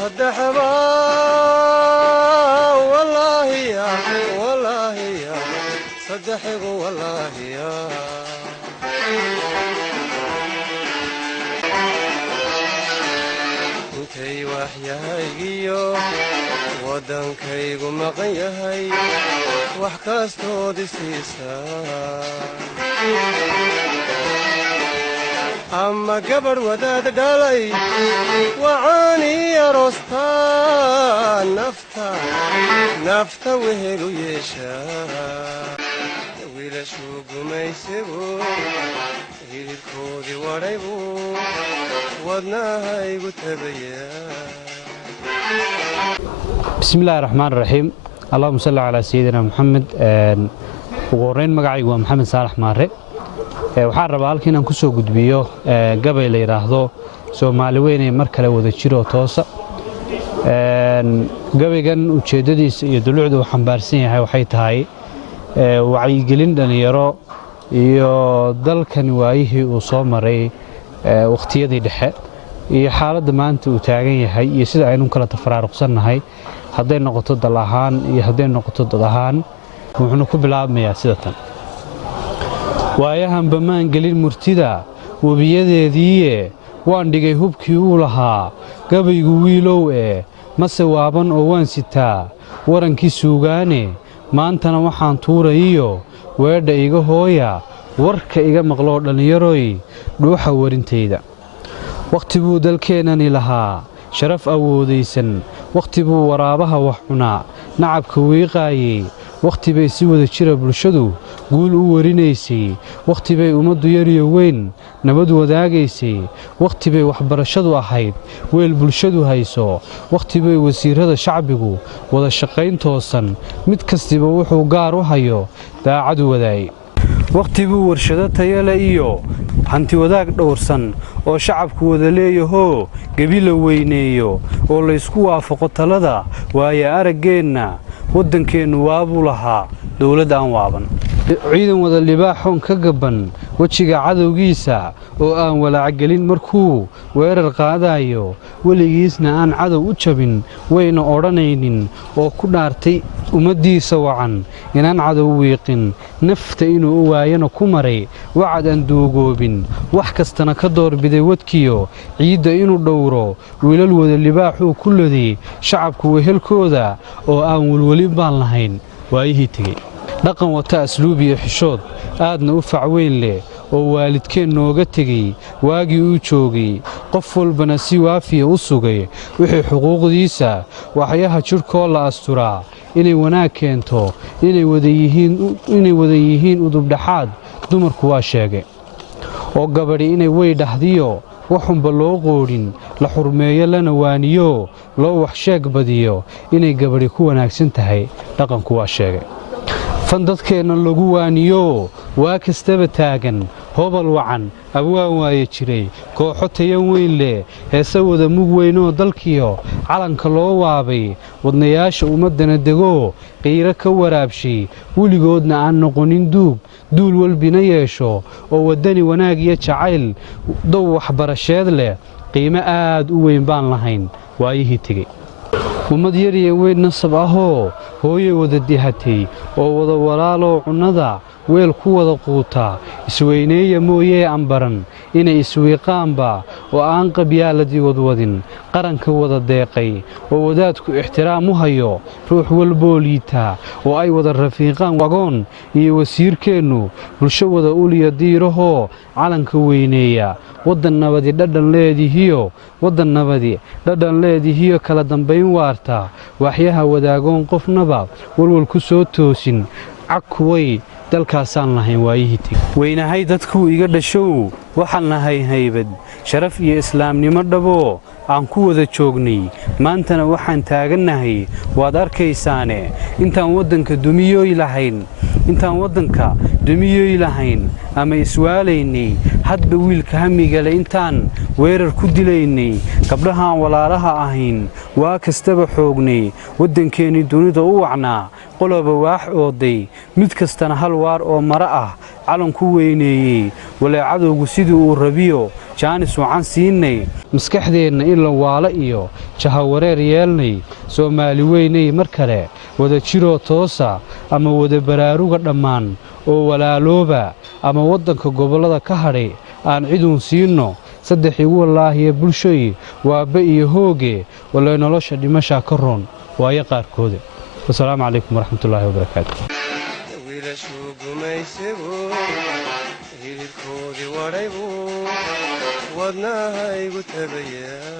صدحبا والله يا والله يا صدحبا والله يا انتي وحيايو ودنكيغو مقياي وحكاستودي سيسا أما قبر وداد دالي وعاني رستان نفتا وهلو يشا ويلا شوق ما يسيبو هيلكودي وريبو ودناها يقتبيا بسم الله الرحمن الرحيم اللهم صل على سيدنا محمد وقرين مقعي ومحمد صالح ماري waxaan rabaa halkii inaan ku soo gudbiyo gabay la yiraahdo Soomaali weyn ee mar kale wada jiro toosa gabaygan ujeedadiisa iyo dulucdu waxaan baarsan yahay waxay tahay wacyigelin dhalinyaro iyo dalkan waayihii uu soo maray waqtiyadii dhexe iyo xaaladda maanta uu taagan yahay iyo sida aynu kala tafaraaruqsanahay haday noqoto dal ahaan iyo haday noqoto dad ahaan wuxuu ku bilaabmayaa sida tan waayahan bamaan gelin murtida wabiyadeedii waan dhigay hubkii uu lahaa gabaygu wiilow mase waaban oo waan sitaa warankii suugaane maantana waxaan tuurayo weedha iga hooya warka iga maqlo dhalinyaroy dhuuxa warintayda waqti buu dalkeenani lahaa sharaf awoodaysan waqti buu waraabaha wax cunaa nacabka wiiqaayay waqti bay si wada jira bulshadu guul u warinaysay waqti bay umadu yar iyo weyn nabad wadaagaysay waqti bay waxbarashadu ahayd weel bulshadu hayso waqti bay wasiirada shacbigu wada shaqayn toosan mid kastiba wuxuu gaar u hayo daacadu wadaay waqti buu warshado tayo leh iyo hanti wadaag dhowrsan oo shacabku wada leeyahay gabi la weyneeyo oo la isku waafaqo talada waaya araggeena waddankeenu waabuu lahaa dawladda aan waaban ciidan wada libaaxoon ka gaban wajiga cadowgiisa oo aan walaac gelin markuu weerar qaadayo weligiisna aan cadow u jabin wayna odhanaynin oo ku dhaartay ummadiisa wacan inaan cadow wiiqin nafta inuu u waayana ku maray wacad aan duugoobin wax kastana ka doorbiday wadkiyo ciidda inuu dhowro wiilal wada libaaxuu ku laday shacabku wehelkooda oo aan walwali baan lahayn waayihii tagay dhaqan wata asluub iyo xishood aadna u facweyn leh oo waalidkeen nooga tagay waagii uu joogay qof walbana si waafiya u sugay wixii xuquuqdiisa waxyaha jirkoo la asturaa inay wanaag keento inay wada yihiin udub dhaxaad dumarku waa sheegay oo gabadhi inay way dhaxdiyo waxunba loo qoodhin la xurmeeyo lana waaniyo loo wax sheeg badiyo inay gabadhi ku wanaagsan tahay dhaqanku waa sheegay fan dadkeena lagu waaniyo waa kastaba taagan hobal wacan abwaan waaye jiray kooxo tayan weyn leh heesa wada mug weynoo dalkiyo calanka loo waabay wadnayaasha ummadana dego qiiro ka waraabshay weligoodna aan noqonin duul walbina yeesho oo wadani wanaag iyo jacayl dow waxbarasheed leh qiimo aad u weyn baan lahayn waayihii tegey ummad yar iyo weyn nasab ahoo hooye wada dihatay oo wada walaaloo cunnada weel ku wada quuta isweyneeya mooyee ambaran inay iswiiqaanba oo aan qabyaaladii wadwadin qaranka wada deeqay oo wadaadku ixtiraam u hayo ruux walboo liita oo ay wada rafiiqaan wagoon iyo wasiirkeennu bulsho wada uliya diirahoo calanka weyneeya waddan nabadi dhadhan leedihiyo kala dambayn waarta waxyaha wadaagoon qofnaba walwal ku soo toosin cagkuway dalkaasaan lahayn waayihii teg weynahay dadkuu iga dhashow waxaan lahay haybad sharaf iyo islaamnimo dhaboo aan ku wada joognay maantana waxaan taagannahay waad arkaysaane intaan waddanka dumiyooy lahayn ama iswaalaynay hadba wiilka hamigale intaan weerar ku dilaynay gabdhahaan walaalaha ahayn waa kastaba xoognay waddankeennii dunida u wacnaa qoloba waax ooday mid kastana hal waar oo mara ah calan ku weyneeyey walaacadowgu sidii uu rabiyo jaanis wacan siinay maskaxdeenna in la waalo iyo jahawareer yeelnay soomaali weynay mar kale wada jiroo toosa ama wada baraaruga dhammaan oo walaalooba ama waddanka gobollada ka hadhay aan ciduun siinno saddex igu wallaahiye bulshoy waabba iyo hooge walay nolosha dhimashaa ka roon waayo qaarkooda wasalaamu calaykum waraxmatullaahi wabarakaatu wiilashuu gumaysigu hilibkoodii wadhaybu wadnaha igu tabayaa